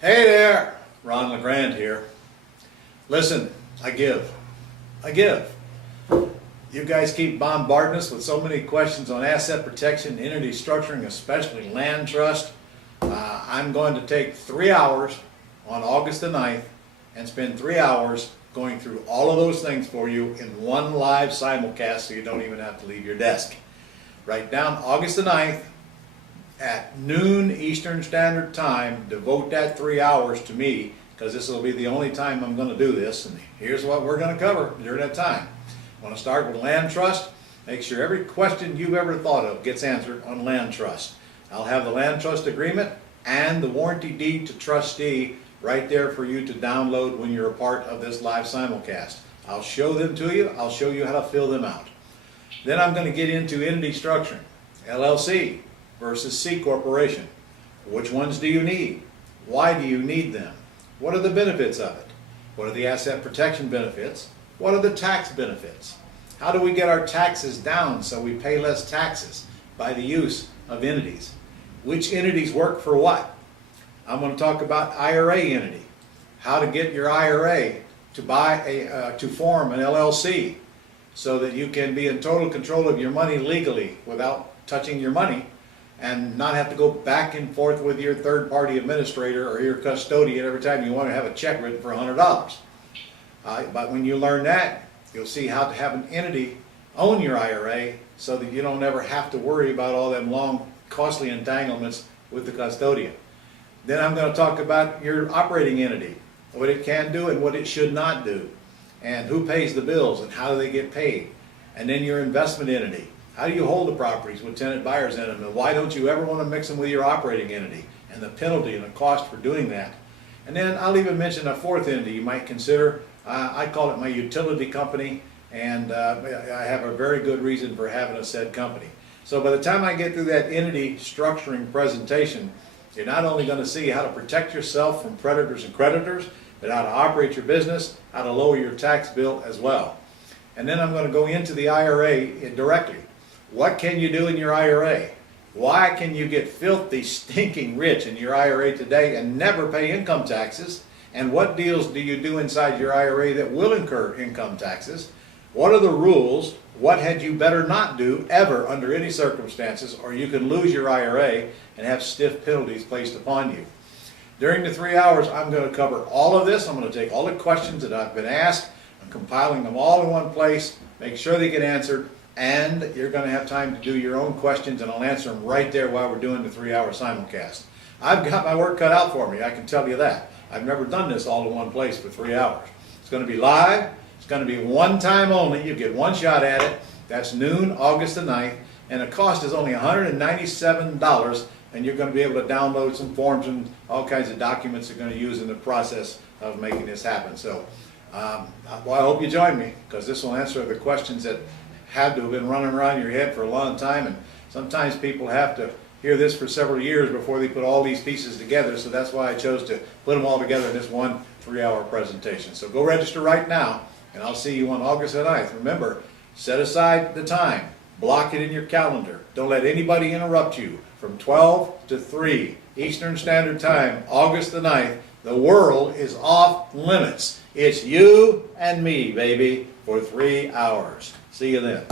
Hey there, Ron LeGrand here. Listen, I give. You guys keep bombarding us with so many questions on asset protection, entity structuring, especially land trust. I'm going to take 3 hours on August the 9th and spend 3 hours going through all of those things for you in one live simulcast so you don't even have to leave your desk. Write down August the 9th at noon Eastern Standard Time. Devote that 3 hours to me because this will be the only time I'm going to do this, and here's what we're going to cover during that time. I want to start with land trust. Make sure every question you've ever thought of gets answered on land trust. I'll have the land trust agreement and the warranty deed to trustee right there for you to download when you're a part of this live simulcast. I'll show them to you. I'll show you how to fill them out. Then I'm going to get into entity structuring, LLC versus C corporation. Which ones do you need? Why do you need them? What are the benefits of it? What are the asset protection benefits? What are the tax benefits? How do we get our taxes down so we pay less taxes by the use of entities? Which entities work for what? I'm going to talk about IRA entity. How to get your IRA to form an LLC so that you can be in total control of your money legally without touching your money and not have to go back and forth with your third-party administrator or your custodian every time you want to have a check written for $100. But when you learn that, you'll see how to have an entity own your IRA so that you don't ever have to worry about all them long, costly entanglements with the custodian. Then I'm going to talk about your operating entity, what it can do and what it should not do, and who pays the bills and how do they get paid. And then your investment entity. How do you hold the properties with tenant buyers in them, and why don't you ever want to mix them with your operating entity, and the penalty and the cost for doing that. And then I'll even mention a fourth entity you might consider. I call it my utility company, and I have a very good reason for having a said company. So by the time I get through that entity structuring presentation, you're not only going to see how to protect yourself from predators and creditors, but how to operate your business, how to lower your tax bill as well. And then I'm going to go into the IRA directly. What can you do in your IRA? Why can you get filthy, stinking rich in your IRA today and never pay income taxes? And what deals do you do inside your IRA that will incur income taxes? What are the rules? What had you better not do ever under any circumstances, or you can lose your IRA and have stiff penalties placed upon you. During the 3 hours, I'm going to cover all of this. I'm going to take all the questions that I've been asked. I'm compiling them all in one place, make sure they get answered, and you're going to have time to do your own questions, and I'll answer them right there while we're doing the 3 hour simulcast. I've got my work cut out for me, I can tell you that. I've never done this all in one place for 3 hours. It's going to be live. It's going to be one time only. You get one shot at it. That's noon, August the 9th, and the cost is only $197, and you're going to be able to download some forms and all kinds of documents you're going to use in the process of making this happen. So, well, I hope you join me, because this will answer the questions that had to have been running around your head for a long time, and sometimes people have to hear this for several years before they put all these pieces together, so that's why I chose to put them all together in this one 3 hour presentation. So go register right now, and I'll see you on August the 9th. Remember, set aside the time, block it in your calendar, don't let anybody interrupt you. From 12 to 3 Eastern Standard Time, August the 9th, the world is off limits. It's you and me, baby, for 3 hours. See you then.